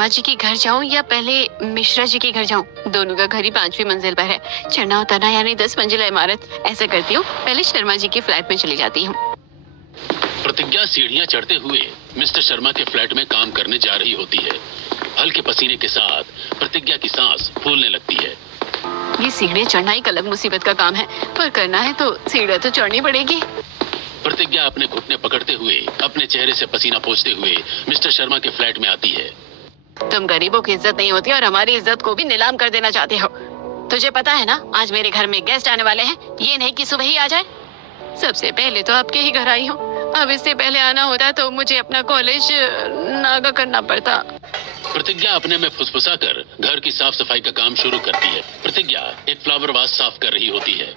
जी के घर जाऊं या पहले मिश्रा जी के घर जाऊं? दोनों का घर ही 5वीं मंजिल पर है। चढ़ना उतरना यानी 10 मंजिला इमारत। ऐसा करती हूँ, पहले शर्मा जी के फ्लैट में चली जाती हूँ। प्रतिज्ञा सीढ़ियां चढ़ते हुए मिस्टर शर्मा के फ्लैट में काम करने जा रही होती है। हल्के पसीने के साथ प्रतिज्ञा की सांस फूलने लगती है। ये सीढ़ियां चढ़ना एक अलग मुसीबत का काम है, पर करना है तो सीढ़ियां तो चढ़नी पड़ेगी। प्रतिज्ञा अपने घुटने पकड़ते हुए अपने चेहरे से पसीना पोंछते हुए मिस्टर शर्मा के फ्लैट में आती है। तुम गरीबों की इज्जत नहीं होती और हमारी इज्जत को भी नीलाम कर देना चाहते हो। तुझे पता है ना, आज मेरे घर में गेस्ट आने वाले हैं। ये नहीं कि सुबह ही आ जाए। सबसे पहले तो आपके ही घर आई हूँ। अब इससे पहले आना होता तो मुझे अपना कॉलेज नागा करना पड़ता। प्रतिज्ञा अपने में फुसफुसाकर घर की साफ सफाई का काम शुरू करती है। प्रतिज्ञा एक फ्लावर वास साफ कर रही होती है।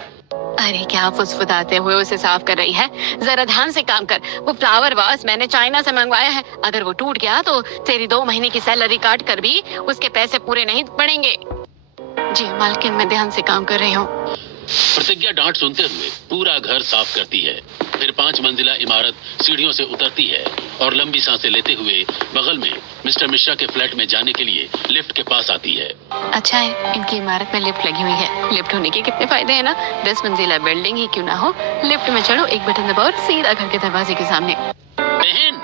अरे क्या फुसफुसाते हुए उसे साफ कर रही है? जरा ध्यान से काम कर। वो फ्लावर वास मैंने चाइना से मंगवाया है। अगर वो टूट गया तो तेरी 2 महीने की सैलरी काट कर भी उसके पैसे पूरे नहीं पड़ेंगे। जी मालकिन, मैं ध्यान से काम कर रही हूँ। प्रतिज्ञा डांट सुनते हुए पूरा घर साफ करती है। फिर 5 मंजिला इमारत सीढ़ियों से उतरती है और लंबी सांसें लेते हुए बगल में मिस्टर मिश्रा के फ्लैट में जाने के लिए लिफ्ट के पास आती है। अच्छा है, इनकी इमारत में लिफ्ट लगी हुई है। लिफ्ट होने के कितने फायदे हैं ना। 10 मंजिला बिल्डिंग ही क्यों ना हो, लिफ्ट में चढ़ो, एक बटन दबाओ और सीधा घर के दरवाजे के सामने। बहन,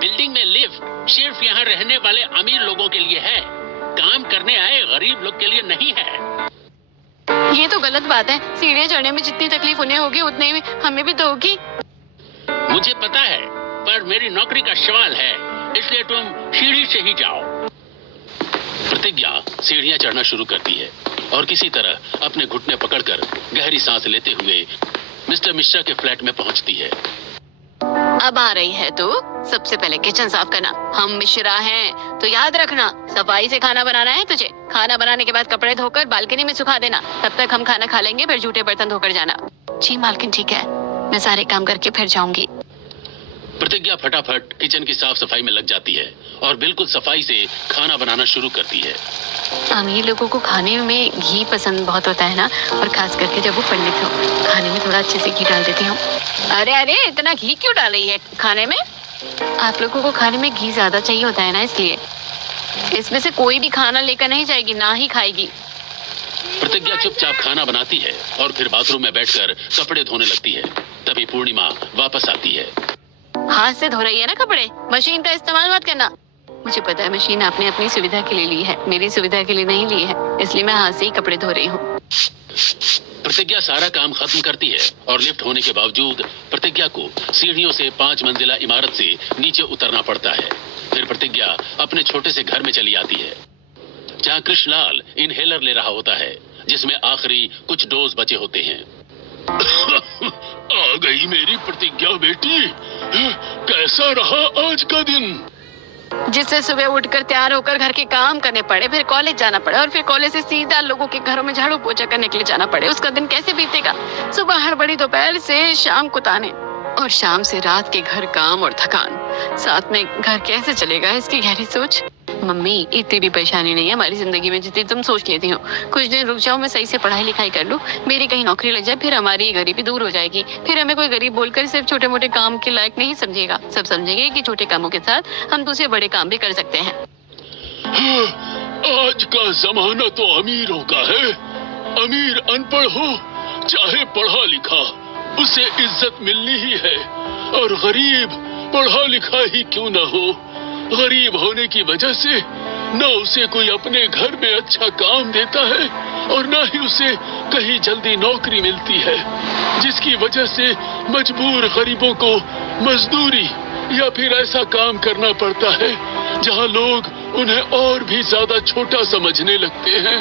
बिल्डिंग में लिफ्ट सिर्फ यहाँ रहने वाले अमीर लोगों के लिए है। काम करने आए गरीब लोग के लिए नहीं है। ये तो गलत बात है। सीढ़ियाँ चढ़ने में जितनी तकलीफ उन्हें होगी उतनी में हमें भी तो होगी। मुझे पता है, पर मेरी नौकरी का सवाल है, इसलिए तुम सीढ़ी से ही जाओ। प्रतिज्ञा सीढ़ियां चढ़ना शुरू करती है और किसी तरह अपने घुटने पकड़कर गहरी सांस लेते हुए मिस्टर मिश्रा के फ्लैट में पहुंचती है। अब आ रही है तो सबसे पहले किचन साफ करना। हम मिश्रा हैं तो याद रखना, सफाई से खाना बनाना है तुझे। खाना बनाने के बाद कपड़े धोकर बालकनी में सुखा देना। तब तक हम खाना खा लेंगे, फिर जूठे बर्तन धोकर जाना। जी मालकिन, ठीक है, मैं सारे काम करके फिर जाऊंगी। प्रतिज्ञा फटाफट किचन की साफ सफाई में लग जाती है और बिल्कुल सफाई से खाना बनाना शुरू करती है। अमीर लोगों को खाने में घी पसंद बहुत होता है ना, और खास करके जब वो पंडित हो। खाने में थोड़ा अच्छे से घी डाल देती हूँ। अरे अरे, इतना घी क्यों डाल रही है खाने में? आप लोगों को खाने में घी ज्यादा चाहिए होता है ना, इसलिए। इसमें से कोई भी खाना लेकर नहीं जाएगी, ना ही खाएगी। प्रतिज्ञा चुपचाप खाना बनाती है और फिर बाथरूम में बैठकर कपड़े धोने लगती है। तभी पूर्णिमा वापस आती है। हाथ से धो रही है ना कपड़े, मशीन का इस्तेमाल मत करना। मुझे पता है मशीन आपने अपनी सुविधा के लिए ली है, मेरी सुविधा के लिए नहीं ली है, इसलिए मैं हाथ से ही कपड़े धो रही हूँ। प्रतिज्ञा सारा काम खत्म करती है और लिफ्ट होने के बावजूद प्रतिज्ञा को सीढ़ियों से 5 मंजिला इमारत से नीचे उतरना पड़ता है। फिर प्रतिज्ञा अपने छोटे से घर में चली आती है, जहाँ कृष्णलाल इनहेलर ले रहा होता है, जिसमें आखिरी कुछ डोज बचे होते हैं। आ गई मेरी प्रतिज्ञा बेटी, कैसा रहा आज का दिन? जिससे सुबह उठकर तैयार होकर घर के काम करने पड़े, फिर कॉलेज जाना पड़े और फिर कॉलेज से सीधा लोगों के घरों में झाड़ू पोछा करने के लिए जाना पड़े, उसका दिन कैसे बीतेगा? सुबह हड़बड़ी, दोपहर से शाम को ताने, और शाम से रात के घर काम और थकान। साथ में घर कैसे चलेगा, इसकी गहरी सोच। मम्मी, इतनी भी परेशानी नहीं है हमारी जिंदगी में जितनी तुम सोच लेती हो। कुछ दिन रुक जाओ, मैं सही से पढ़ाई लिखाई कर लूं, मेरी कहीं नौकरी लग जाए, फिर हमारी गरीबी दूर हो जाएगी। फिर हमें कोई गरीब बोलकर सिर्फ छोटे मोटे काम के लायक नहीं समझेगा। सब समझेंगे कि छोटे कामों के साथ हम दूसरे बड़े काम भी कर सकते हैं। आज का जमाना तो अमीरों का है। अमीर अनपढ़ हो चाहे पढ़ा लिखा, उसे इज्जत मिलनी ही है, और गरीब पढ़ा लिखा ही क्यों न हो, गरीब होने की वजह से न उसे कोई अपने घर में अच्छा काम देता है और न ही उसे कहीं जल्दी नौकरी मिलती है, जिसकी वजह से मजबूर गरीबों को मजदूरी या फिर ऐसा काम करना पड़ता है जहां लोग उन्हें और भी ज्यादा छोटा समझने लगते हैं।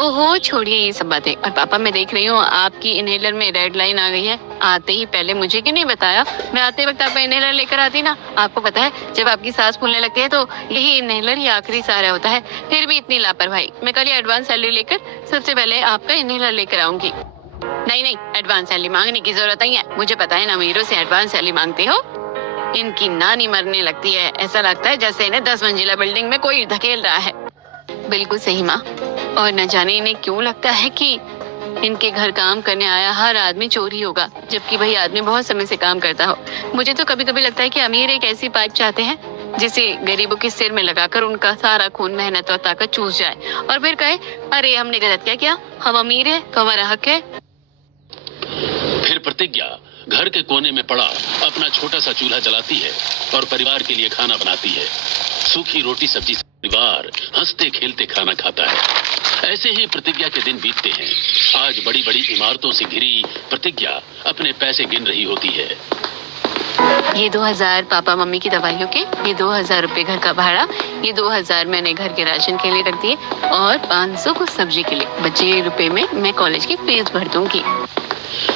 ओहो, छोड़िए ये सब बातें। और पापा, मैं देख रही हूँ आपकी इनहेलर में रेड लाइन आ गई है। आते ही पहले मुझे क्यों नहीं बताया? मैं आते वक्त आपका इनहेलर लेकर आती ना। आपको पता है, जब आपकी सांस फूलने लगती है तो यही इनहेलर ही आखिरी सहारा होता है। फिर भी इतनी लापरवाही। मैं कल ही एडवांस सैलरी लेकर सबसे पहले आपका इनहेलर लेकर आऊंगी। नहीं नहीं, एडवांस सैलरी मांगने की जरूरत नहीं है। मुझे पता है ना, अमीरों से एडवांस सैलरी मांगते हो। इनकी नानी मरने लगती है, ऐसा लगता है जैसे इन्हें 10 मंजिला बिल्डिंग में कोई धकेल रहा है। बिल्कुल सही माँ। और न जाने इन्हें क्यों लगता है कि इनके घर काम करने आया हर आदमी चोर ही होगा, जबकि वही आदमी बहुत समय से काम करता हो। मुझे तो कभी कभी लगता है कि अमीर एक ऐसी पाइप चाहते हैं जिसे गरीबों के सिर में लगाकर उनका सारा खून, मेहनत और ताकत चूस जाए और फिर कहे अरे हमने गलत क्या किया, हम अमीर हैं तो हमारा हक है। फिर प्रतिज्ञा घर के कोने में पड़ा अपना छोटा सा चूल्हा जलाती है और परिवार के लिए खाना बनाती है। सूखी रोटी सब्जी से परिवार हंसते खेलते खाना खाता है। ऐसे ही प्रतिज्ञा के दिन बीतते हैं। आज बड़ी बड़ी इमारतों से घिरी प्रतिज्ञा अपने पैसे गिन रही होती है। ये 2000 पापा मम्मी की दवाइयों के, ये 2000 रुपए घर का भाड़ा, ये 2000 मैंने घर के राशन के लिए रख दिए और 500 कुछ सब्जी के लिए। बचे रुपए में मैं कॉलेज की फीस भर दूंगी।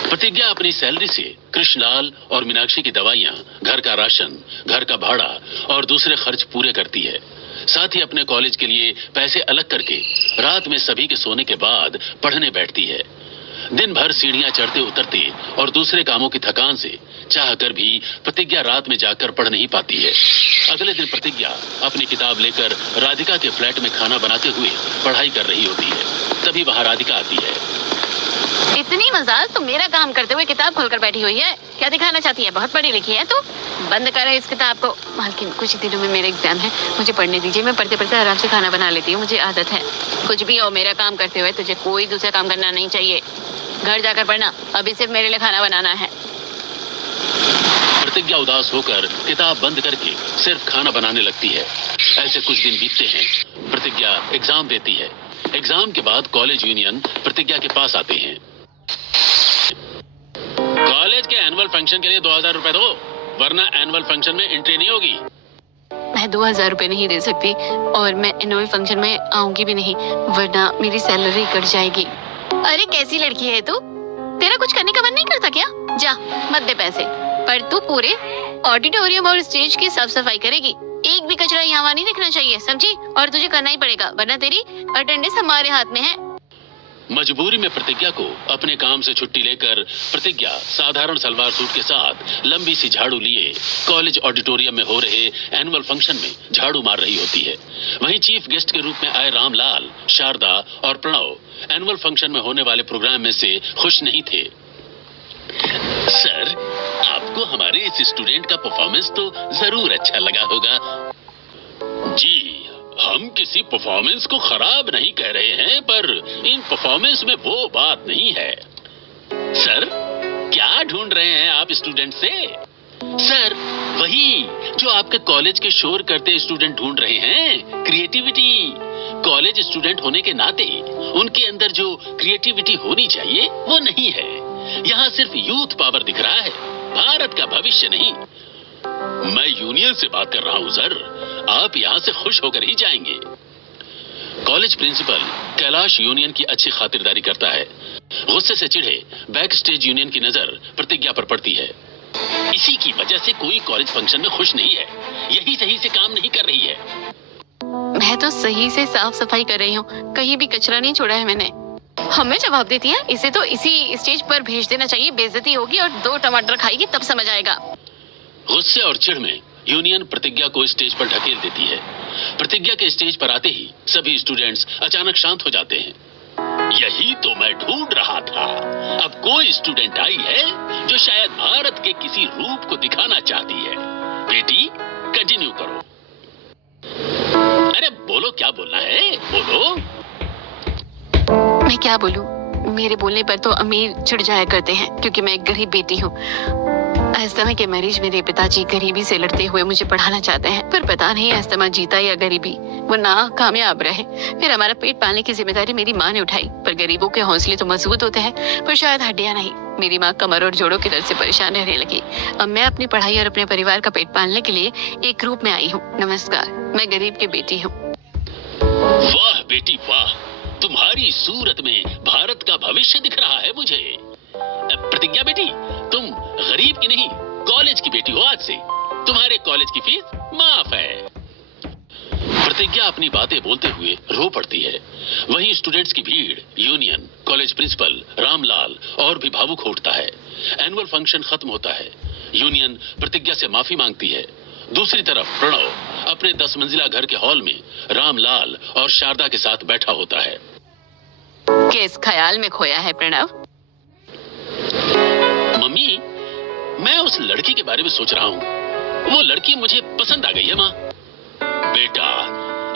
प्रतिज्ञा अपनी सैलरी से कृष्णलाल और मीनाक्षी की दवाइयाँ, घर का राशन, घर का भाड़ा और दूसरे खर्च पूरे करती है। साथ ही अपने कॉलेज के लिए पैसे अलग करके रात में सभी के सोने के बाद पढ़ने बैठती है। दिन भर सीढ़ियां चढ़ते उतरते और दूसरे कामों की थकान से चाहकर भी प्रतिज्ञा रात में जाकर पढ़ नहीं पाती है। अगले दिन प्रतिज्ञा अपनी किताब लेकर राधिका के फ्लैट में खाना बनाते हुए पढ़ाई कर रही होती है। तभी वहां राधिका आती है। इतनी मजाल तो मेरा काम करते हुए किताब खोलकर बैठी हुई है। क्या दिखाना चाहती है, बहुत पढ़ी लिखी है तू? बंद कर इस किताब को। मालकिन कुछ ही दिनों में मेरे एग्जाम है, मुझे पढ़ने दीजिए। मैं पढ़ते पढ़ते आराम से खाना बना लेती हूँ, मुझे आदत है। कुछ भी हो, मेरा काम करते हुए तुझे कोई दूसरा काम करना नहीं चाहिए। घर जाकर पढ़ना, अभी सिर्फ मेरे लिए खाना बनाना है। प्रतिज्ञा उदास होकर किताब बंद करके सिर्फ खाना बनाने लगती है। ऐसे कुछ दिन बीतते हैं। प्रतिज्ञा एग्जाम देती है। एग्जाम के बाद कॉलेज यूनियन प्रतिज्ञा के पास आते हैं। कॉलेज के एनुअल फंक्शन के लिए 2000 रुपए दो, वरना एनुअल फंक्शन में एंट्री नहीं होगी। मैं 2000 रुपए नहीं दे सकती और मैं एनुअल फंक्शन में आऊंगी भी नहीं, वरना मेरी सैलरी कट जाएगी। अरे कैसी लड़की है तू? तेरा कुछ करने का मन नहीं करता क्या? जा मत दे पैसे, पर तू पूरे ऑडिटोरियम और स्टेज की साफ सफाई करेगी। एक भी कचरा यहाँ नहीं दिखना चाहिए, समझी? और तुझे करना ही पड़ेगा, वरना तेरी अटेंडेंस हमारे हाथ में है। मजबूरी में प्रतिज्ञा को अपने काम से छुट्टी लेकर प्रतिज्ञा साधारण सलवार सूट के साथ लंबी सी झाड़ू लिए कॉलेज ऑडिटोरियम में हो रहे एनुअल फंक्शन में झाड़ू मार रही होती है। वहीं चीफ गेस्ट के रूप में आए रामलाल, शारदा और प्रणव एनुअल फंक्शन में होने वाले प्रोग्राम में से खुश नहीं थे। सर, आपको हमारे इस स्टूडेंट का परफॉर्मेंस तो जरूर अच्छा लगा होगा। जी, हम किसी परफॉर्मेंस को खराब नहीं कह रहे हैं, पर इन परफॉर्मेंस में वो बात नहीं है। सर, क्या ढूंढ रहे हैं आप स्टूडेंट से? सर, वही जो आपके कॉलेज के शोर करते स्टूडेंट ढूंढ रहे हैं, क्रिएटिविटी। कॉलेज स्टूडेंट होने के नाते उनके अंदर जो क्रिएटिविटी होनी चाहिए वो नहीं है। यहाँ सिर्फ यूथ पावर दिख रहा है, भारत का भविष्य नहीं। मैं यूनियन से बात कर रहा हूँ सर, आप यहाँ से खुश होकर ही जाएंगे। कॉलेज प्रिंसिपल कैलाश यूनियन की अच्छी खातिरदारी करता है। गुस्से से चिढ़े बैक स्टेज यूनियन की नजर प्रतिज्ञा पर पड़ती है। इसी की वजह से कोई कॉलेज फंक्शन में खुश नहीं है, यही सही से काम नहीं कर रही है। मैं तो सही से साफ सफाई कर रही हूँ, कहीं भी कचरा नहीं छोड़ा है मैंने। हमें जवाब देती है, इसे तो इसी स्टेज पर भेज देना चाहिए, बेइज्जती होगी और 2 टमाटर खाएगी तब समझ आएगा। गुस्से और चिढ़ में यूनियन प्रतिज्ञा को स्टेज पर ढकेल देती है। प्रतिज्ञा के स्टेज पर आते ही सभी स्टूडेंट्स अचानक शांत हो जाते हैं। यही तो मैं ढूंढ रहा था। अब कोई स्टूडेंट आई है जो शायद भारत के किसी रूप को दिखाना चाहती है। बेटी, कंटिन्यू करो। अरे बोलो, क्या बोलना है, बोलो। मैं क्या बोलूं? मेरे बोलने पर तो अमीर चिढ़ जाया करते हैं, क्योंकि मैं एक गरीब बेटी हूँ। अस्थमा के मरीज मेरे पिताजी गरीबी से लड़ते हुए मुझे पढ़ाना चाहते हैं, पर पता नहीं अस्थमा जीता या गरीबी, वो ना कामयाब रहे। फिर हमारा पेट पालने की जिम्मेदारी मेरी माँ ने उठाई, पर गरीबों के हौसले तो मजबूत होते हैं, पर शायद हड्डियां नहीं। मेरी माँ कमर और जोड़ों के दर्द से परेशान रहने लगी। अब मैं अपनी पढ़ाई और अपने परिवार का पेट पालने के लिए एक रूप में आई हूँ। नमस्कार, मैं गरीब की बेटी हूँ। वाह बेटी वाह, तुम्हारी सूरत में भारत का भविष्य दिख रहा है मुझे। प्रतिज्ञा बेटी, तुम गरीब की नहीं, कॉलेज की बेटी हो। आज से तुम्हारे कॉलेज की फीस माफ है। प्रतिज्ञा अपनी बातें बोलते हुए रो पड़ती है। वहीं स्टूडेंट्स की भीड़ यूनियन, कॉलेज प्रिंसिपल, रामलाल और भी भावुक उठता है। एनुअल फंक्शन खत्म होता है। यूनियन प्रतिज्ञा से माफी मांगती है। दूसरी तरफ प्रणव अपने 10 मंजिला घर के हॉल में रामलाल और शारदा के साथ बैठा होता है। किस ख्याल में खोया है प्रणव? मम्मी, मैं उस लड़की के बारे में सोच रहा हूँ। वो लड़की मुझे पसंद आ गई है माँ। बेटा,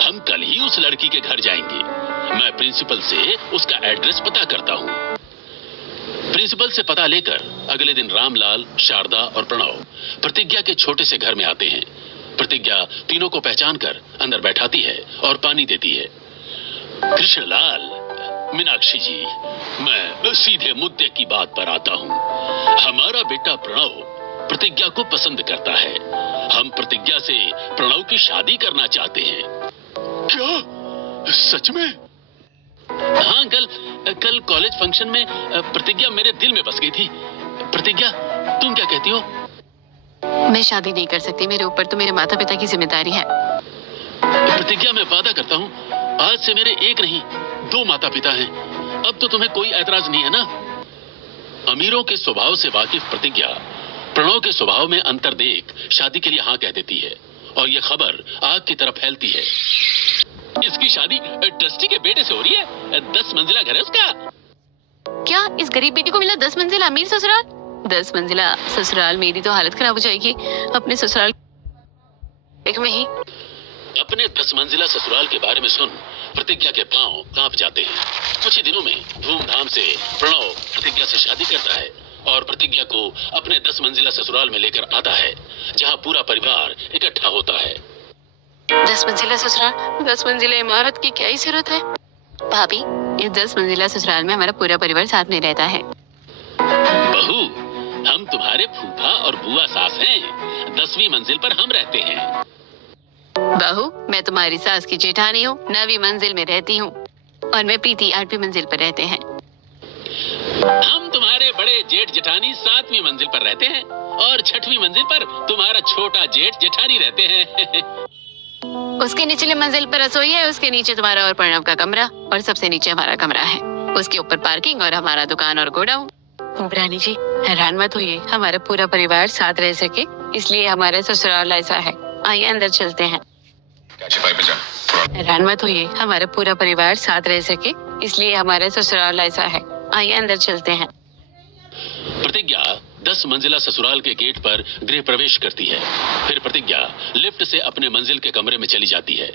हम कल ही उस लड़की के घर जाएंगे। मैं प्रिंसिपल से उसका एड्रेस पता करता हूँ। प्रिंसिपल से पता लेकर अगले दिन रामलाल, शारदा और प्रणव प्रतिज्ञा के छोटे से घर में आते हैं। प्रतिज्ञा तीनों को पहचान कर अंदर बैठाती है और पानी देती है। कृष्णलाल, मीनाक्षी जी, मैं सीधे मुद्दे की बात पर आता हूँ। हमारा बेटा प्रणव प्रतिज्ञा को पसंद करता है। हम प्रतिज्ञा से प्रणव की शादी करना चाहते हैं। क्या? सच में? हाँ अंकल, कल कॉलेज फंक्शन में प्रतिज्ञा मेरे दिल में बस गई थी। प्रतिज्ञा, तुम क्या कहती हो? मैं शादी नहीं कर सकती, मेरे ऊपर तो मेरे माता पिता की जिम्मेदारी है। प्रतिज्ञा, मैं वादा करता हूँ, आज से मेरे एक नहीं 2 माता पिता हैं। अब तो तुम्हें कोई ऐतराज नहीं है ना? अमीरों के स्वभाव से वाकिफ प्रतिज्ञा प्रणव के स्वभाव में अंतर देख शादी के लिए हाँ कह देती है और यह खबर आग की तरफ फैलती है। इसकी शादी ट्रस्टी के बेटे से हो रही है। 10 मंजिला घर है उसका। क्या इस गरीब बेटी को मिला 10 मंजिला अमीर ससुराल? 10 मंजिला ससुराल, मेरी तो हालत खराब हो जाएगी अपने ससुराल एक में ही। अपने 10 मंजिला ससुराल के बारे में सुन प्रतिज्ञा के पांव कांप जाते हैं। कुछ ही दिनों में धूमधाम से प्रणव प्रतिज्ञा से शादी करता है और प्रतिज्ञा को अपने 10 मंजिला ससुराल में लेकर आता है, जहां पूरा परिवार इकट्ठा होता है। 10 मंजिला ससुराल, 10 मंजिला इमारत की क्या ही जरूरत है? भाभी, इस 10 मंजिला ससुराल में हमारा पूरा परिवार साथ में रहता है। बहू, हम तुम्हारे फूफा और बुआ सास हैं। 10वीं मंजिल पर हम रहते हैं। बहू, मैं तुम्हारी सास की जेठानी हूँ, 9वीं मंजिल में रहती हूँ और मैं प्रीति 8वीं मंजिल पर रहते हैं। हम तुम्हारे बड़े जेठ जेठानी 7वीं मंजिल पर रहते हैं और 6वीं मंजिल पर तुम्हारा छोटा जेठ जेठानी रहते हैं। उसके निचले मंजिल पर रसोई है, उसके नीचे तुम्हारा और प्रणव का कमरा और सबसे नीचे हमारा कमरा है। उसके ऊपर पार्किंग और हमारा दुकान और गोडाउन। रानी जी, हैरान मत होइए, हमारा पूरा परिवार साथ रह सके इसलिए हमारा ससुराल ऐसा है। आइए अंदर चलते हैं। हैरान मत होइए, हमारा पूरा परिवार साथ रह सके इसलिए हमारा ससुराल ऐसा है। आइए अंदर चलते हैं। प्रतिज्ञा 10 मंजिला ससुराल के गेट पर गृह प्रवेश करती है। फिर प्रतिज्ञा लिफ्ट से अपने मंजिल के कमरे में चली जाती है।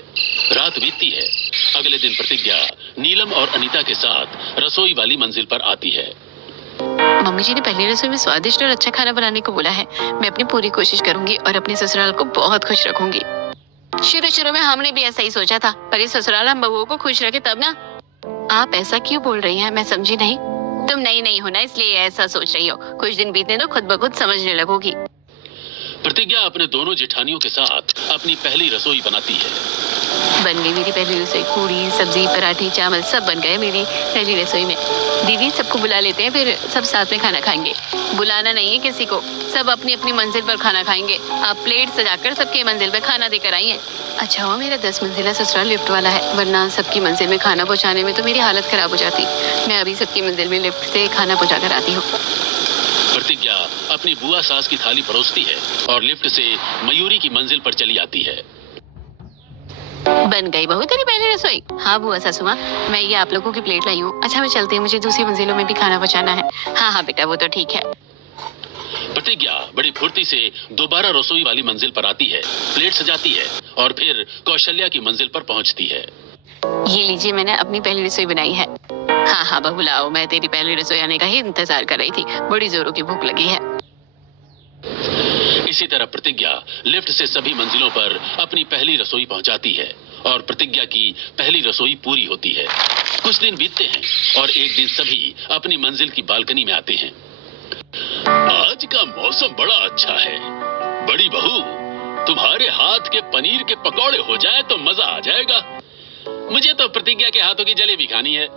रात बीतती है। अगले दिन प्रतिज्ञा नीलम और अनीता के साथ रसोई वाली मंजिल पर आती है। मम्मी जी ने पहली रसोई में स्वादिष्ट और अच्छा खाना बनाने को बोला है। मैं अपनी पूरी कोशिश करूंगी और अपने ससुराल को बहुत खुश रखूंगी। शुरू में हमने भी ऐसा ही सोचा था, पर इस ससुराल हम बहुओं को खुश रखे तब ना। आप ऐसा क्यों बोल रही हैं? मैं समझी नहीं। तुम नई नहीं हो ना, इसलिए ऐसा सोच रही हो। कुछ दिन बीतने दो, खुद ब खुद समझने लगोगी। प्रतिज्ञा अपने दोनों जेठानियों के साथ अपनी पहली रसोई बनाती है। बन गई मेरी पहली रसोई। पूरी, सब्जी, पराठे, चावल सब बन गए मेरी पहली रसोई में। दीदी सबको बुला लेते हैं, फिर सब साथ में खाना खाएंगे। बुलाना नहीं है किसी को, सब अपनी अपनी मंजिल पर खाना खाएंगे। आप प्लेट सजाकर सबके मंजिल पे खाना देकर आई हैं। अच्छा हुआ मेरा 10 मंजिला ससुराल लिफ्ट वाला है, वरना सबकी मंजिल में खाना पहुंचाने में तो मेरी हालत खराब हो जाती। मैं अभी सबकी मंजिल में लिफ्ट से खाना पहुंचा कर आती हूँ। प्रतिज्ञा अपनी बुआ सास की थाली परोसती है और लिफ्ट से मयूरी की मंजिल पर चली आती है। बन गई बहू तेरी पहली रसोई? हाँ बुआ सासू माँ, मैं ये आप लोगों की प्लेट लाई हूँ। अच्छा मैं चलती हूँ, मुझे दूसरी मंजिलों में भी खाना पहुँचाना है। हाँ हाँ बेटा, वो तो ठीक है। प्रतिज्ञा बड़ी फुर्ती से दोबारा रसोई वाली मंजिल पर आती है, प्लेट सजाती है और फिर कौशल्या की मंजिल पर पहुंचती है। ये लीजिए, मैंने अपनी पहली रसोई बनाई है। हाँ हाँ बहू लाओ, मैं तेरी पहली रसोई आने का ही इंतजार कर रही थी। बड़ी जोरों की भूख लगी है। इसी तरह प्रतिज्ञा लिफ्ट से सभी मंजिलों पर अपनी पहली रसोई पहुंचाती है और प्रतिज्ञा की पहली रसोई पूरी होती है। कुछ दिन बीतते हैं और एक दिन सभी अपनी मंजिल की बालकनी में आते हैं। आज का मौसम बड़ा अच्छा है। बड़ी बहू, तुम्हारे हाथ के पनीर के पकौड़े हो जाए तो मजा आ जाएगा। मुझे तो प्रतिज्ञा के हाथों की जलेबी खानी है,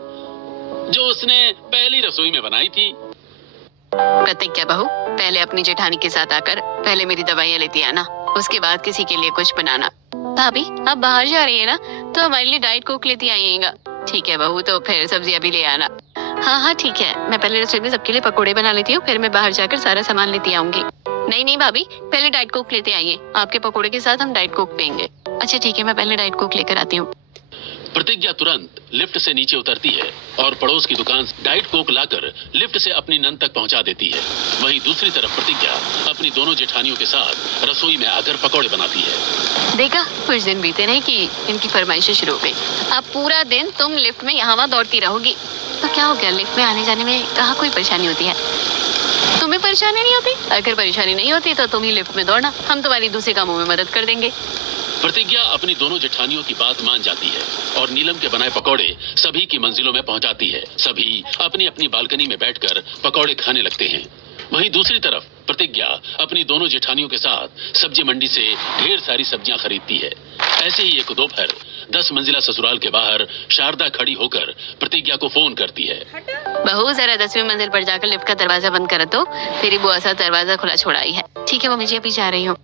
जो उसने पहली रसोई में बनाई थी। प्रतिज्ञा बहू, पहले अपनी जेठानी के साथ आकर पहले मेरी दवाइयाँ लेती आना, उसके बाद किसी के लिए कुछ बनाना। भाभी आप बाहर जा रही है ना, तो हमारे लिए डाइट कोक लेती आइएगा। ठीक है बहू, तो फिर सब्जियां भी ले आना। हाँ हाँ ठीक है, मैं पहले रसोई में सबके लिए पकोड़े बना लेती हूँ, फिर मैं बाहर जाकर सारा सामान लेती आऊंगी। नहीं नहीं भाभी, पहले डाइट कोक लेते आइए, आपके पकोड़े के साथ हम डाइट कोक पियेंगे। अच्छा ठीक है, मैं पहले डाइट कोक लेकर आती हूँ। प्रतिज्ञा तुरंत लिफ्ट से नीचे उतरती है और पड़ोस की दुकान से डाइट कोक लाकर लिफ्ट से अपनी नन तक पहुंचा देती है। वहीं दूसरी तरफ प्रतिज्ञा अपनी दोनों जेठानियों के साथ रसोई में आकर पकौड़े बनाती है। देखा, कुछ दिन बीते नहीं कि इनकी फरमाइशें शुरू हो गई। अब पूरा दिन तुम लिफ्ट में यहाँ वहाँ दौड़ती रहोगी तो क्या हो गया? लिफ्ट में आने जाने में कहाँ कोई परेशानी होती है? तुम्हें परेशानी नहीं होती? अगर परेशानी नहीं होती तो तुम ही लिफ्ट में दौड़ना, हम तुम्हारी दूसरे कामों में मदद कर देंगे। प्रतिज्ञा अपनी दोनों जेठानियों की बात मान जाती है और नीलम के बनाए पकौड़े सभी की मंजिलों में पहुंचाती है। सभी अपनी अपनी बालकनी में बैठकर पकौड़े खाने लगते हैं। वहीं दूसरी तरफ प्रतिज्ञा अपनी दोनों जेठानियों के साथ सब्जी मंडी से ढेर सारी सब्जियां खरीदती है। ऐसे ही एक दोपहर 10 मंजिला ससुराल के बाहर शारदा खड़ी होकर प्रतिज्ञा को फोन करती है। बहू, जरा 10वीं मंजिल पर जाकर लिफ्ट का दरवाजा बंद कर दो, तेरी बुआ सा दरवाजा खुला छोड़ आई है। ठीक है मम्मी जी, अभी जा रही हूँ।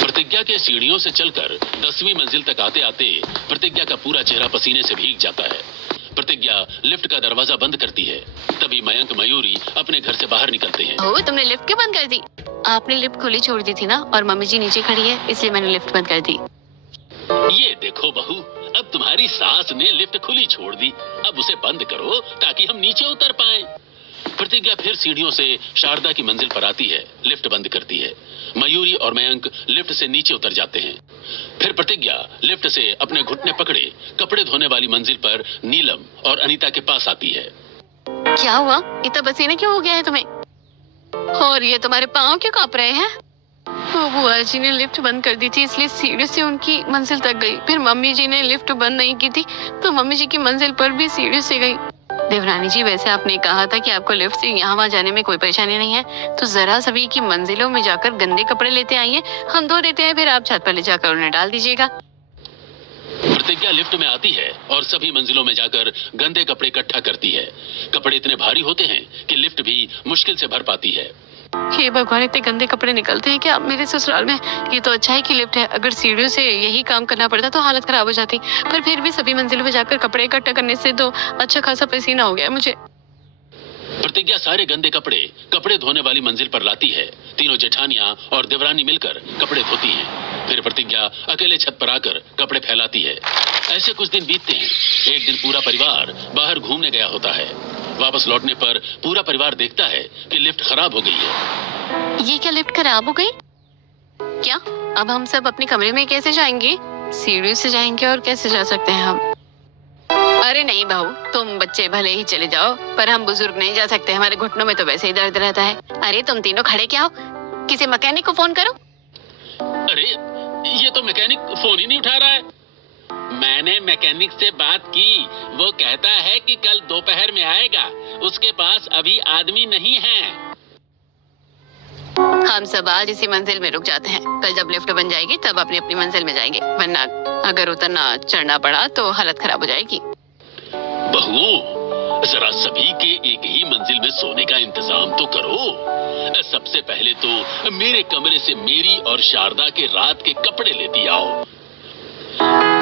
प्रतिज्ञा के सीढ़ियों से चलकर 10वीं मंजिल तक आते आते प्रतिज्ञा का पूरा चेहरा पसीने से भीग जाता है। प्रतिज्ञा लिफ्ट का दरवाजा बंद करती है। तभी मयंक मयूरी अपने घर से बाहर निकलते हैं। ओह, तुमने लिफ्ट क्यों बंद कर दी? आपने लिफ्ट खुली छोड़ दी थी ना, और मम्मी जी नीचे खड़ी है इसलिए मैंने लिफ्ट बंद कर दी। ये देखो बहू, अब तुम्हारी सास ने लिफ्ट खुली छोड़ दी, अब उसे बंद करो ताकि हम नीचे उतर पाएं। प्रतिज्ञा फिर सीढ़ियों से शारदा की मंजिल पर आती है, लिफ्ट बंद करती है। मयूरी और मयंक लिफ्ट से नीचे उतर जाते हैं। फिर प्रतिज्ञा लिफ्ट से अपने घुटने पकड़े कपड़े धोने वाली मंजिल पर नीलम और अनीता के पास आती है। क्या हुआ? इतना पसीना क्यों हो गया है तुम्हें? और ये तुम्हारे पाँव क्यों कांप रहे हैं? तो बुआ जी ने लिफ्ट बंद कर दी थी इसलिए सीढ़ी से उनकी मंजिल तक गई। फिर मम्मी जी ने लिफ्ट बंद नहीं की थी तो मम्मी जी की मंजिल पर भी सीढ़ी से गई। देवरानी जी, वैसे आपने कहा था कि आपको लिफ्ट से यहाँ वहाँ जाने में कोई परेशानी नहीं है, तो जरा सभी की मंजिलों में जाकर गंदे कपड़े लेते आइए, हम धो देते हैं, फिर आप छत पर ले जाकर उन्हें डाल दीजिएगा। प्रतिज्ञा लिफ्ट में आती है और सभी मंजिलों में जाकर गंदे कपड़े इकट्ठा करती है। कपड़े इतने भारी होते हैं कि लिफ्ट भी मुश्किल से भर पाती है। हे भगवान, इतने गंदे कपड़े निकलते हैं क्या मेरे ससुराल में? ये तो अच्छा है कि लिफ्ट है, अगर सीढ़ियों से यही काम करना पड़ता तो हालत खराब हो जाती। पर फिर भी सभी मंजिलों पे जाकर कपड़े इकट्ठा करने से तो अच्छा खासा पसीना हो गया मुझे। प्रतिज्ञा सारे गंदे कपड़े धोने वाली मंजिल पर लाती है। तीनों जेठानियां और देवरानी मिलकर कपड़े धोती हैं। फिर प्रतिज्ञा अकेले छत पर आकर कपड़े फैलाती है। ऐसे कुछ दिन बीतते हैं। एक दिन पूरा परिवार बाहर घूमने गया होता है। वापस लौटने पर पूरा परिवार देखता है कि लिफ्ट खराब हो गई है। ये क्या, लिफ्ट खराब हो गई? क्या अब हम सब अपने कमरे में कैसे जाएंगे? सीढ़ी से जाएंगे और कैसे जा सकते हैं हम? अरे नहीं बहू, तुम बच्चे भले ही चले जाओ पर हम बुजुर्ग नहीं जा सकते, हमारे घुटनों में तो वैसे ही दर्द रहता है। अरे तुम तीनों खड़े क्या हो, किसी मैकेनिक को फोन करो। अरे ये तो मैकेनिक फोन ही नहीं उठा रहा है। मैंने मैकेनिक से बात की, वो कहता है कि कल दोपहर में आएगा, उसके पास अभी आदमी नहीं है। हम सब आज इसी मंजिल में रुक जाते हैं, कल जब लिफ्ट बन जाएगी तब अपनी अपनी मंजिल में जाएंगे, वरना अगर उतरना चढ़ना पड़ा तो हालत खराब हो जाएगी। बहू, जरा सभी के एक ही मंजिल में सोने का इंतजाम तो करो। सबसे पहले तो मेरे कमरे से मेरी और शारदा के रात के कपड़े लेती आओ।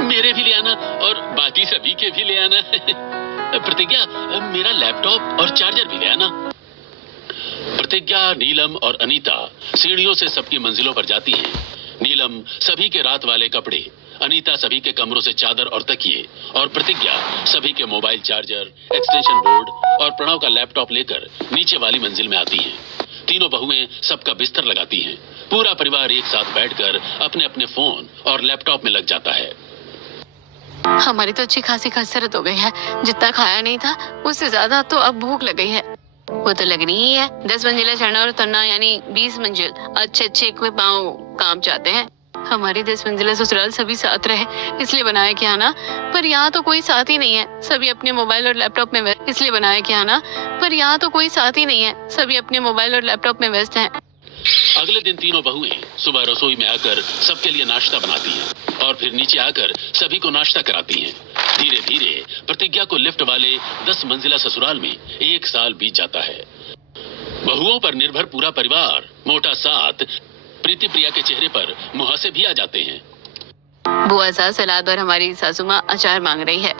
मेरे भी ले आना और बाकी सभी के भी ले आना। प्रतिज्ञा, मेरा लैपटॉप और चार्जर भी ले आना। प्रतिज्ञा, नीलम और अनीता सीढ़ियों से सबकी मंजिलों पर जाती हैं। नीलम सभी के रात वाले कपड़े, अनीता सभी के कमरों से चादर और तकिए, और प्रतिज्ञा सभी के मोबाइल चार्जर, एक्सटेंशन बोर्ड और प्रणव का लैपटॉप लेकर नीचे वाली मंजिल में आती हैं। तीनों बहुएं सबका बिस्तर लगाती हैं। पूरा परिवार एक साथ बैठकर अपने अपने फोन और लैपटॉप में लग जाता है। हमारी तो अच्छी खासी कसरत हो गई है, जितना खाया नहीं था उससे ज्यादा तो अब भूख लग गई है। वो तो लगनी ही है, 10 मंजिला चढ़ना और उतरना यानी 20 मंजिल, अच्छे अच्छे कोई पाँव काम चाहते हैं। हमारी 10 मंजिला ससुराल सभी साथ रहे इसलिए बनाया क्या ना, पर यहाँ तो कोई साथ ही नहीं है, सभी अपने मोबाइल और लैपटॉप में व्यस्त। इसलिए बनाया क्या ना, पर यहाँ तो कोई साथ ही नहीं है, सभी अपने मोबाइल और लैपटॉप में व्यस्त हैं। अगले दिन तीनों बहुएं सुबह रसोई में आकर सबके लिए नाश्ता बनाती हैं और फिर नीचे आकर सभी को नाश्ता कराती हैं। धीरे धीरे प्रतिज्ञा को लिफ्ट वाले 10 मंजिला ससुराल में 1 साल बीत जाता है। बहुओं पर निर्भर पूरा परिवार मोटा साथ प्रीति प्रिया के चेहरे पर मुहासे भी आ जाते हैं। बुआ सास सलाद और हमारी सासू माँ अचार मांग रही है।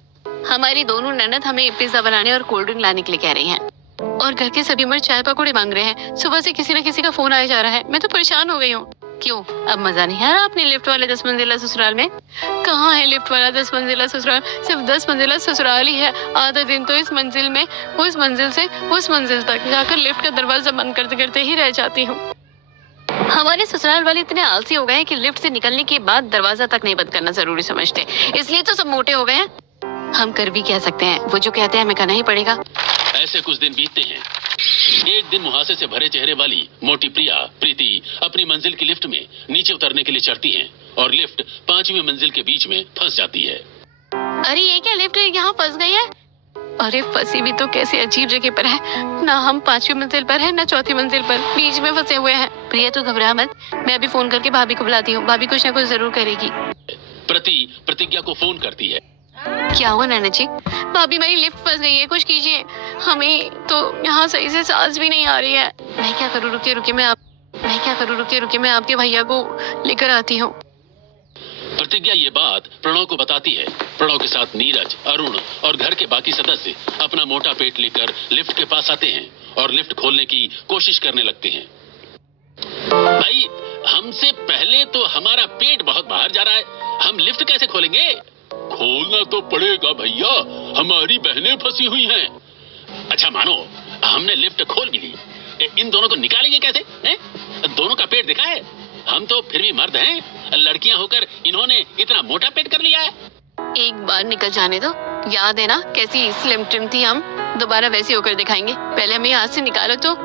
हमारी दोनों ननद हमें पिज्जा बनाने और कोल्ड ड्रिंक लाने के लिए कह रही हैं। और घर के सभी मर्द चाय पकौड़े मांग रहे हैं। सुबह से किसी न किसी का फोन आया जा रहा है, मैं तो परेशान हो गई हूँ। क्यों, अब मजा नहीं आ रहा अपने लिफ्ट वाले 10 मंजिला ससुराल में? कहाँ है लिफ्ट वाला 10 मंजिला ससुराल? सिर्फ 10 मंजिला ससुराल ही है। आधा दिन तो इस मंजिल में, उस मंजिल से उस मंजिल तक जाकर लिफ्ट का दरवाजा बंद करते करते ही रह जाती हूँ। हमारे ससुराल वाले इतने आलसी हो गए हैं कि लिफ्ट से निकलने के बाद दरवाजा तक नहीं बंद करना जरूरी समझते, इसलिए तो सब मोटे हो गए हैं। हम कर भी क्या सकते हैं, वो जो कहते हैं हमें करना ही पड़ेगा। ऐसे कुछ दिन बीतते हैं। एक दिन मुहासे से भरे चेहरे वाली मोटी प्रीति अपनी मंजिल की लिफ्ट में नीचे उतरने के लिए चढ़ती हैं और लिफ्ट 5वीं मंजिल के बीच में फंस जाती है। अरे ये क्या, लिफ्ट यहाँ फंस गई है? अरे फंसी भी तो कैसी अजीब जगह पर है, ना हम 5वीं मंजिल पर है ना 4थी मंजिल पर, बीच में फंसे हुए हैं। प्रिया तू घबरा मत, मैं अभी फोन करके भाभी को बुलाती हूँ, भाभी कुछ ना कुछ जरूर करेगी। प्रतिज्ञा को फोन करती है। क्या हुआ नैना जी? भाभी मेरी लिफ्ट फंस गई है, कुछ कीजिए, हमें तो यहाँ सही से सांस भी नहीं आ रही है। मैं क्या करूँ, रुकिए मैं आपके भैया को लेकर आती हूँ। प्रतिज्ञा ये बात प्रणव को बताती है। प्रणव के साथ नीरज, अरुण और घर के बाकी सदस्य अपना मोटा पेट लेकर लिफ्ट के पास आते हैं और लिफ्ट खोलने की कोशिश करने लगते हैं। भाई, हमसे पहले तो हमारा पेट बहुत बाहर जा रहा है, हम लिफ्ट कैसे खोलेंगे? खोलना तो पड़ेगा भैया, हमारी बहनें फंसी हुई हैं। अच्छा मानो हमने लिफ्ट खोल भी ली, इन दोनों को निकालेंगे कैसे? हैं? दोनों का पेट दिखा है, हम तो फिर भी मर्द हैं, लड़कियां होकर इन्होंने इतना मोटा पेट कर लिया है। एक बार निकल जाने दो, याद है ना कैसी स्लिम ट्रिम थी हम, दोबारा वैसे होकर दिखाएंगे। पहले हमें यहाँ से निकालो। तो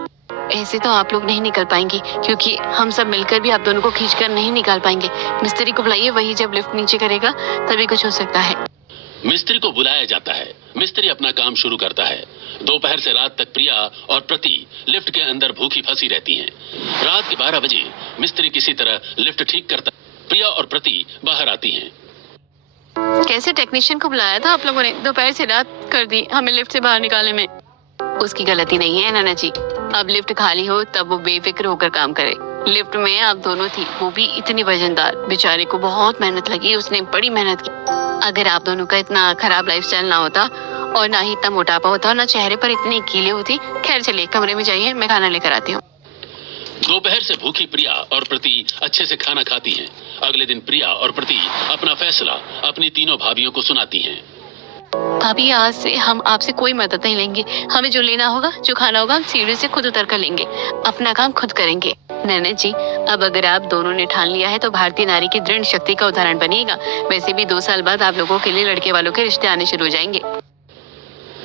ऐसे तो आप लोग नहीं निकल पाएंगे, क्योंकि हम सब मिलकर भी आप दोनों को खींचकर नहीं निकाल पाएंगे। मिस्त्री को बुलाइए, वही जब लिफ्ट नीचे करेगा तभी कुछ हो सकता है। मिस्त्री को बुलाया जाता है। मिस्त्री अपना काम शुरू करता है। दोपहर से रात तक प्रिया और प्रति लिफ्ट के अंदर भूखी फंसी रहती हैं। रात के 12 बजे मिस्त्री किसी तरह लिफ्ट ठीक करता, प्रिया और प्रति बाहर आती हैं। कैसे टेक्नीशियन को बुलाया था आप लोगों ने, दोपहर से रात कर दी हमें लिफ्ट से बाहर निकालने में। उसकी गलती नहीं है नैना जी, अब लिफ्ट खाली हो तब वो बेफिक्र होकर काम करे। लिफ्ट में आप दोनों थी, वो भी इतनी वजनदार, बेचारे को बहुत मेहनत लगी, उसने बड़ी मेहनत की। अगर आप दोनों का इतना खराब लाइफस्टाइल ना होता और ना ही इतना मोटापा होता और ना चेहरे पर इतनी कीले होती। खैर चलिए कमरे में जाइए, मैं खाना लेकर आती हूँ। दोपहर से भूखी प्रिया और प्रति अच्छे से खाना खाती हैं। अगले दिन प्रिया और प्रति अपना फैसला अपनी तीनों भाभियों को सुनाती हैं। भाभी, आज से हम आपसे कोई मदद नहीं लेंगे, हमें जो लेना होगा, जो खाना होगा, हम सीढ़ी से खुद उतर कर लेंगे, अपना काम खुद करेंगे। नैना जी, अब अगर आप दोनों ने ठान लिया है तो भारतीय नारी की दृढ़ शक्ति का उदाहरण बनिएगा। वैसे भी 2 साल बाद आप लोगों के लिए लड़के वालों के रिश्ते आने शुरू हो जाएंगे।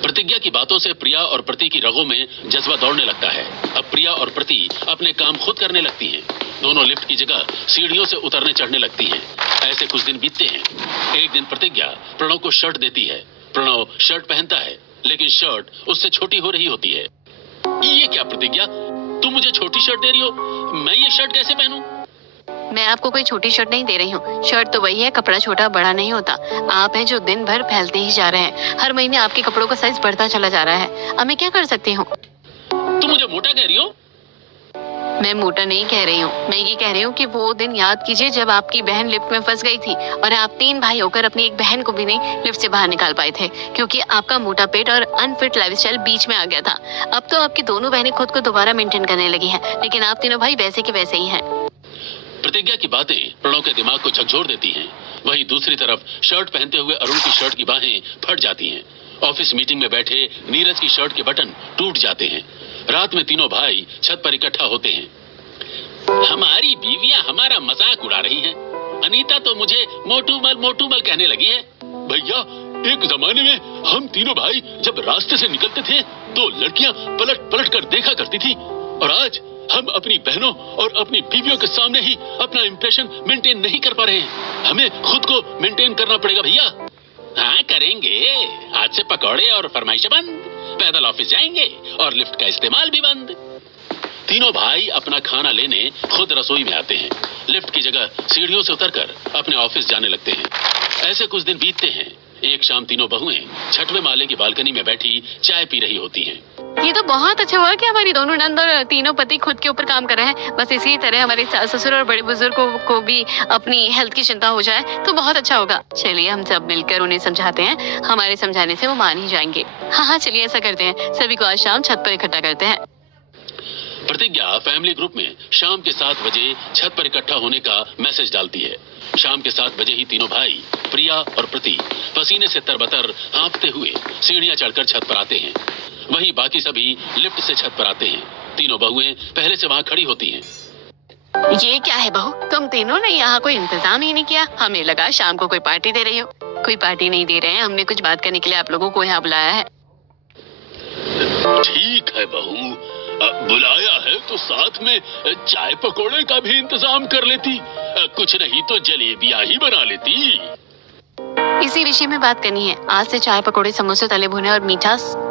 प्रतिज्ञा की बातों से प्रिया और प्रति की रगों में जज्बा दौड़ने लगता है। अब प्रिया और प्रति अपने काम खुद करने लगती हैं। दोनों लिफ्ट की जगह सीढ़ियों से उतरने चढ़ने लगती हैं। ऐसे कुछ दिन बीतते हैं। एक दिन प्रतिज्ञा प्रणव को शर्ट देती है। प्रणव शर्ट पहनता है, लेकिन शर्ट उससे छोटी हो रही होती है। ये क्या प्रतिज्ञा, तुम मुझे छोटी शर्ट दे रही हो, मैं ये शर्ट कैसे पहनूं? मैं आपको कोई छोटी शर्ट नहीं दे रही हूँ। शर्ट तो वही है, कपड़ा छोटा बड़ा नहीं होता। आप हैं जो दिन भर फैलते ही जा रहे हैं। हर महीने आपके कपड़ों का साइज बढ़ता चला जा रहा है। अब मैं क्या कर सकती हूँ? तुम मुझे मोटा कह रही हो? मैं मोटा नहीं कह रही हूँ, मैं ये कह रही हूँ कि वो दिन याद कीजिए जब आपकी बहन लिफ्ट में फंस गई थी और आप 3 भाई होकर अपनी एक बहन को भी नहीं लिफ्ट से बाहर निकाल पाए थे, क्योंकि आपका मोटा पेट और अनफिट लाइफस्टाइल बीच में आ गया था। अब तो आपकी दोनों बहनें खुद को दोबारा मेंटेन करने लगी हैं, लेकिन आप तीनों भाई वैसे के वैसे ही हैं। प्रतिज्ञा की बातें प्रणव के दिमाग को झकझोर देती हैं। वहीं दूसरी तरफ शर्ट पहनते हुए अरुण की शर्ट की बाहें फट जाती हैं। ऑफिस मीटिंग में बैठे नीरज की शर्ट के बटन टूट जाते हैं। रात में तीनों भाई छत पर इकट्ठा होते हैं। हमारी बीवियां हमारा मजाक उड़ा रही हैं। अनीता तो मुझे मोटूमल कहने लगी है। भैया, एक जमाने में हम तीनों भाई जब रास्ते से निकलते थे तो लड़कियां पलट पलट कर देखा करती थी, और आज हम अपनी बहनों और अपनी बीवियों के सामने ही अपना इंप्रेशन मेंटेन नहीं कर पा रहे हैं। हमें खुद को मेंटेन करना पड़ेगा भैया। हाँ करेंगे, आज से पकौड़े और फरमाइशें बंद, पैदल ऑफिस जाएंगे और लिफ्ट का इस्तेमाल भी बंद। तीनों भाई अपना खाना लेने खुद रसोई में आते हैं। लिफ्ट की जगह सीढ़ियों से उतरकर अपने ऑफिस जाने लगते हैं। ऐसे कुछ दिन बीतते हैं। एक शाम तीनों बहुएं 6वें माले की बालकनी में बैठी चाय पी रही होती हैं। ये तो बहुत अच्छा हुआ कि हमारी दोनों नंद और तीनों पति खुद के ऊपर काम कर रहे हैं। बस इसी तरह हमारे सास ससुर और बड़े बुजुर्गों को भी अपनी हेल्थ की चिंता हो जाए तो बहुत अच्छा होगा। चलिए हम सब मिलकर उन्हें समझाते हैं, हमारे समझाने से वो मान ही जाएंगे। हाँ चलिए ऐसा करते हैं, सभी को आज शाम छत पर इकट्ठा करते हैं। प्रतिज्ञा फैमिली ग्रुप में शाम के 7 बजे छत पर इकट्ठा होने का मैसेज डालती है। शाम के 7 बजे ही तीनों भाई प्रिया और प्रति पसीने से तरबतर हाँफते हुए सीढ़ियां चढ़कर छत पर आते हैं। वहीं बाकी सभी लिफ्ट से छत पर आते हैं। तीनों बहुएं पहले से वहां खड़ी होती हैं। ये क्या है बहू, तुम तीनों ने यहाँ कोई इंतजाम ही नहीं किया। हमें लगा शाम को कोई पार्टी दे रही हो। कोई पार्टी नहीं दे रहे हैं, हमने कुछ बात करने के लिए आप लोगों को यहाँ बुलाया है। ठीक है बहू, बुलाया है तो साथ में चाय पकोड़े का भी इंतजाम कर लेती। कुछ नहीं तो जलेबियां ही बना लेती। इसी विषय में बात करनी है। आज से चाय पकोड़े समोसे तले भुने और मीठा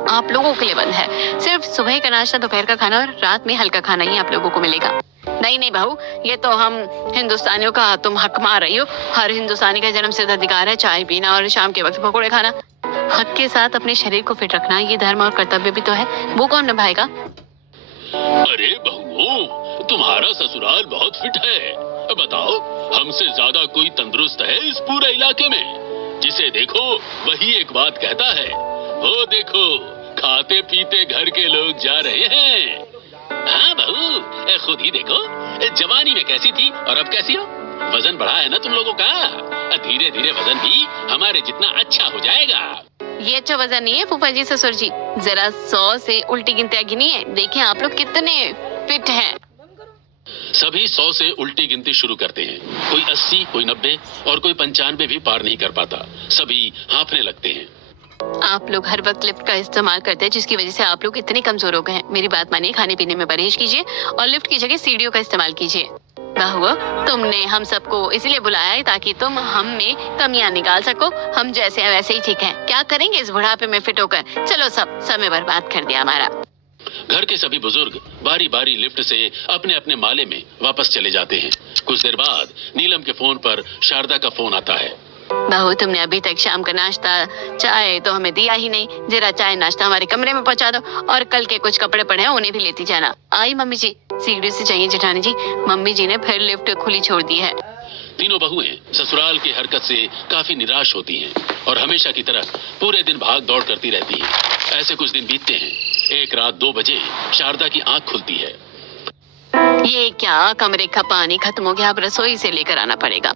आप लोगों के लिए बंद है। सिर्फ सुबह का नाश्ता, दोपहर का खाना और रात में हल्का खाना ही आप लोगों को मिलेगा। नहीं नहीं बहू, ये तो हम हिंदुस्तानियों का तुम हक मार रही हो। हर हिंदुस्तानी का जन्मसिद्ध अधिकार है चाय पीना और शाम के वक्त पकोड़े खाना। हक के साथ अपने शरीर को फिट रखना ये धर्म और कर्तव्य भी तो है, वो कौन निभाएगा? अरे बहू, तुम्हारा ससुराल बहुत फिट है। बताओ, हमसे ज्यादा कोई तंदुरुस्त है इस पूरे इलाके में? जिसे देखो वही एक बात कहता है, वो देखो खाते पीते घर के लोग जा रहे हैं। हाँ बहू, खुद ही देखो, जवानी में कैसी थी और अब कैसी हो। वजन बढ़ा है ना तुम लोगों का। धीरे धीरे वजन भी हमारे जितना अच्छा हो जाएगा। ये अच्छा वजन नहीं है फूफा जी, ससुर जी। जरा 100 से उल्टी गिनतियां गिनिए, देखिए आप लोग कितने फिट हैं। सभी 100 से उल्टी गिनती शुरू करते हैं। कोई 80, कोई 90 और कोई 95 भी पार नहीं कर पाता। सभी हाँफने लगते हैं। आप लोग हर वक्त लिफ्ट का इस्तेमाल करते हैं, जिसकी वजह से आप लोग इतने कमजोर हो गए हैं। मेरी बात मानिए, खाने पीने में परहेज कीजिए और लिफ्ट की जगह सीढ़ियों का इस्तेमाल कीजिए। बहू, तुमने हम सबको इसलिए बुलाया है ताकि तुम हम में कमियां निकाल सको। हम जैसे हैं वैसे ही ठीक हैं। क्या करेंगे इस बुढ़ापे में फिट होकर? चलो, सब समय बर्बाद कर दिया हमारा। घर के सभी बुजुर्ग बारी बारी लिफ्ट से अपने अपने माले में वापस चले जाते हैं। कुछ देर बाद नीलम के फोन पर शारदा का फोन आता है। बहू, तुमने अभी तक शाम का नाश्ता चाय तो हमें दिया ही नहीं। जरा चाय नाश्ता हमारे कमरे में पहुंचा दो और कल के कुछ कपड़े पड़े हैं उन्हें भी लेती जाना। आई मम्मी जी, सीढ़ी से चाहिए जेठानी जी। मम्मी जी ने फिर लिफ्ट खुली छोड़ दी है। तीनों बहुएं ससुराल की हरकत से काफी निराश होती हैं और हमेशा की तरह पूरे दिन भाग दौड़ करती रहती हैं। ऐसे कुछ दिन बीतते हैं। एक रात 2 बजे शारदा की आंख खुलती है। ये क्या, कमरे का पानी खत्म हो गया, अब रसोई से लेकर आना पड़ेगा।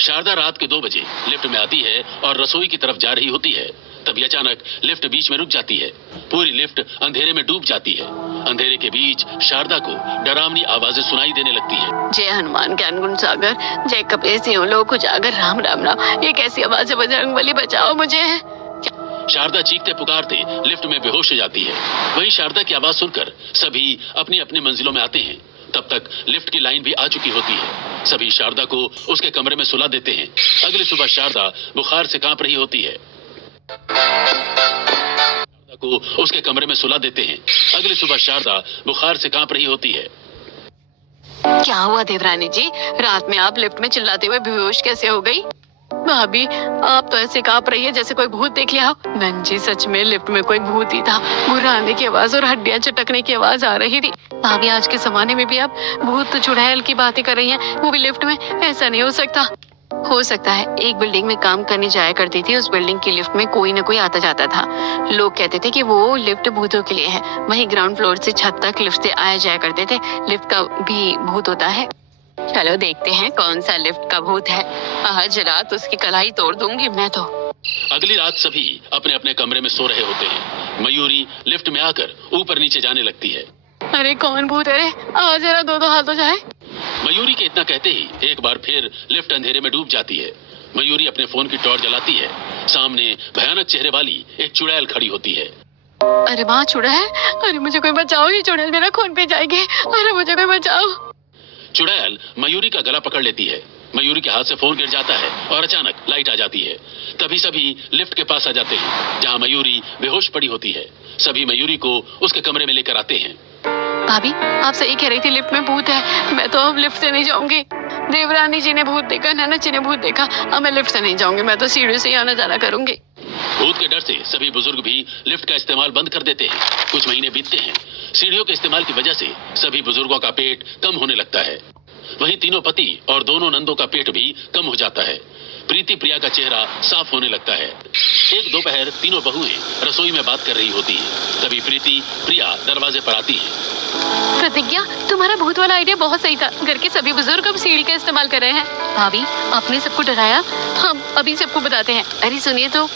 शारदा रात के 2 बजे लिफ्ट में आती है और रसोई की तरफ जा रही होती है। तभी अचानक लिफ्ट बीच में रुक जाती है। पूरी लिफ्ट अंधेरे में डूब जाती है। अंधेरे के बीच शारदा को डरावनी आवाजें सुनाई देने लगती है। जय हनुमान ज्ञान गुण सागर, जय कपे सिंह लोक उजागर, राम राम राम। ये कैसी आवाज है? बजरंगबली बचाओ मुझे। शारदा चीखते पुकारते लिफ्ट में बेहोश हो जाती है। वहीं शारदा की आवाज सुनकर सभी अपनी अपनी मंजिलों में आते हैं। तब तक लिफ्ट की लाइन भी आ चुकी होती है। सभी शारदा को उसके कमरे में सुला देते हैं। अगली सुबह शारदा बुखार से कांप रही होती है। शारदा को उसके कमरे में सुला देते हैं। अगली सुबह शारदा बुखार से कांप रही होती है। क्या हुआ देवरानी जी? रात में आप लिफ्ट में चिल्लाते हुए बेहोश कैसे हो गई? भाभी, आप तो ऐसे कांप रही है जैसे कोई भूत देख लिया हो। नंजी, सच में लिफ्ट में कोई भूत ही था। गुर्राने की आवाज और हड्डियां चटकने की आवाज आ रही थी। भाभी, आज के जमाने में भी आप भूत चुड़ैल की बातें कर रही हैं, वो भी लिफ्ट में? ऐसा नहीं हो सकता। हो सकता है। एक बिल्डिंग में काम करने जाया करती थी। उस बिल्डिंग की लिफ्ट में कोई न कोई आता जाता था। लोग कहते थे कि वो लिफ्ट भूतों के लिए है। वहीं ग्राउंड फ्लोर से छत तक लिफ्ट से आया जाया करते थे। लिफ्ट का भी भूत होता है। चलो देखते हैं कौन सा लिफ्ट का भूत है। आज रात उसकी कलाई तोड़ दूंगी मैं तो। अगली रात सभी अपने अपने कमरे में सो रहे होते हैं। मयूरी लिफ्ट में आकर ऊपर नीचे जाने लगती है। अरे कौन भूत है रे? आज जरा दो हाथ हो जाए। मयूरी के इतना कहते ही एक बार फिर लिफ्ट अंधेरे में डूब जाती है। मयूरी अपने फोन की टॉर्च जलाती है। सामने भयानक चेहरे वाली एक चुड़ैल खड़ी होती है। अरे माँ, चुड़ैल! अरे मुझे कोई बचाओ, ये चुड़ैल मेरा खून पी जाएगी। अरे मुझे कोई बचाओ। चुड़ैल मयूरी का गला पकड़ लेती है। मयूरी के हाथ से फोन गिर जाता है और अचानक लाइट आ जाती है। तभी सभी लिफ्ट के पास आ जाते हैं जहां मयूरी बेहोश पड़ी होती है। सभी मयूरी को उसके कमरे में लेकर आते हैं। भाभी, आप सही कह रही थी, लिफ्ट में भूत है। मैं तो अब लिफ्ट से नहीं जाऊंगी। देवरानी जी ने भूत देखा, ननद जी ने भूत देखा। अब मैं लिफ्ट से नहीं जाऊंगी। मैं तो सीढ़ी से ही आना जाना करूंगी। भूत के डर से सभी बुजुर्ग भी लिफ्ट का इस्तेमाल बंद कर देते हैं। कुछ महीने बीतते हैं। सीढ़ियों के इस्तेमाल की वजह से सभी बुजुर्गों का पेट कम होने लगता है। वहीं तीनों पति और दोनों नंदों का पेट भी कम हो जाता है। प्रीति प्रिया का चेहरा साफ होने लगता है। एक दोपहर तीनों बहुएं रसोई में बात कर रही होती हैं। तभी प्रीति प्रिया दरवाजे पर आती है। प्रतिज्ञा, तुम्हारा भूत वाला आइडिया बहुत सही था। घर के सभी बुजुर्ग अब सीढ़ी का इस्तेमाल कर रहे हैं। भाभी, आपने सबको डराया, हम अभी सबको बताते हैं। अरे सुनिए तो।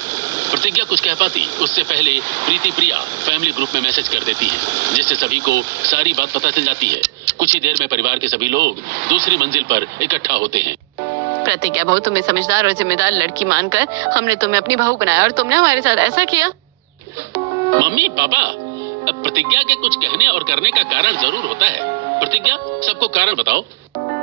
प्रतिज्ञा कुछ कह पाती उससे पहले प्रीति प्रिया फैमिली ग्रुप में मैसेज कर देती है, जिससे सभी को सारी बात पता चल जाती है। कुछ ही देर में परिवार के सभी लोग दूसरी मंजिल पर इकट्ठा होते हैं। प्रतिज्ञा बहू, तुम्हें समझदार और जिम्मेदार लड़की मानकर हमने तुम्हें अपनी बहू बनाया और तुमने हमारे साथ ऐसा किया। मम्मी पापा, अब प्रतिज्ञा के कुछ कहने और करने का कारण जरूर होता है। प्रतिज्ञा, सबको कारण बताओ।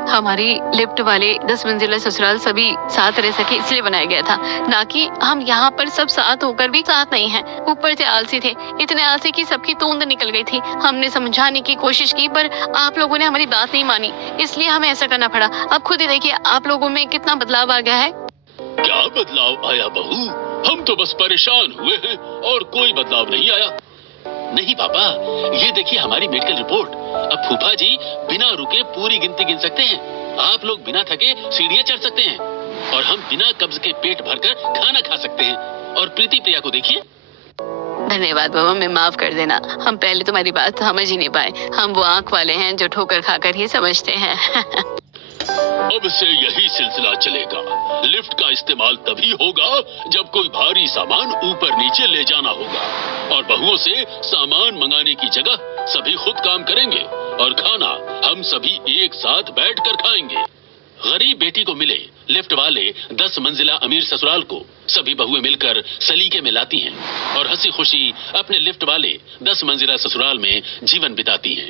हमारी लिफ्ट वाले 10 मंजिला ससुराल सभी साथ रह सके इसलिए बनाया गया था, ना कि हम यहाँ पर सब साथ होकर भी साथ नहीं हैं। ऊपर से आलसी थे, इतने आलसी कि सबकी तूंद निकल गई थी। हमने समझाने की कोशिश की पर आप लोगों ने हमारी बात नहीं मानी, इसलिए हमें ऐसा करना पड़ा। अब खुद ही देखिए आप लोगों में कितना बदलाव आ गया है। क्या बदलाव आया बहू? हम तो बस परेशान हुए हैं और कोई बदलाव नहीं आया। नहीं पापा, ये देखिए हमारी मेडिकल रिपोर्ट। अब फूफा जी बिना रुके पूरी गिनती गिन सकते हैं। आप लोग बिना थके सीढ़ियां चढ़ सकते हैं और हम बिना कब्ज के पेट भरकर खाना खा सकते हैं। और प्रीति प्रिया को देखिए। धन्यवाद बाबा, हमें माफ कर देना। हम पहले तुम्हारी बात समझ ही नहीं पाए। हम वो आंख वाले हैं जो ठोकर खाकर ही समझते हैं। अब से यही सिलसिला चलेगा। लिफ्ट का इस्तेमाल तभी होगा जब कोई भारी सामान ऊपर नीचे ले जाना होगा और बहुओं से सामान मंगाने की जगह सभी खुद काम करेंगे और खाना हम सभी एक साथ बैठकर खाएंगे। गरीब बेटी को मिले लिफ्ट वाले 10 मंजिला अमीर ससुराल को सभी बहुएं मिलकर सलीके में लाती हैं और हंसी खुशी अपने लिफ्ट वाले 10 मंजिला ससुराल में जीवन बिताती हैं।